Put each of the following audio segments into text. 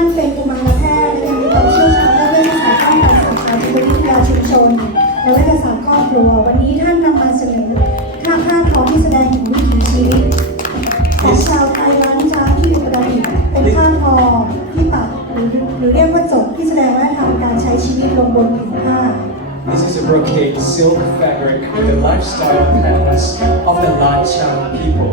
านเปนกุมารแทยและมีความเชี่ยวชาญด้านวิทาศาสตร์การสังคมวิทยาชุมชนและวาศาสตร์คัว วันนี้ท่านนำมาเสนอท่าผาท้องที่แสดงถึงวิถีชีวิตของชาวไทยล้านจ้าที่อยู่ประดิษฐ์เป็นท่าทอที่ปัก หรือเรียกว่าจบที่แสดงว่าทการใช้ชีวิตลงบนผืนผ้า This is a brocade silk fabric with t lifestyle p a t t e s of the l a Chan people.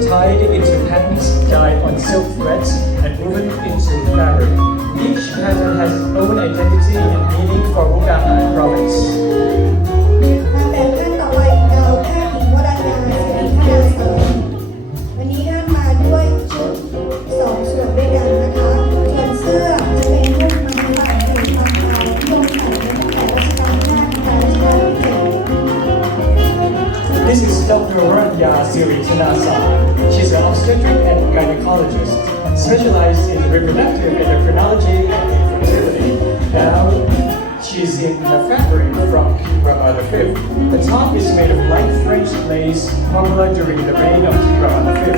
tied into patterns dyed on silk threads and woven into fabric. Each pattern has its own identity and meaning for Wuganda province. Dr. Aranya Sirichanasa. She's an obstetric and gynecologist, specialized in reproductive endocrinology and infertility. Now, she's in the factory from Kibramah 5th. The top is made of light French lace, popular during the reign of Kibramah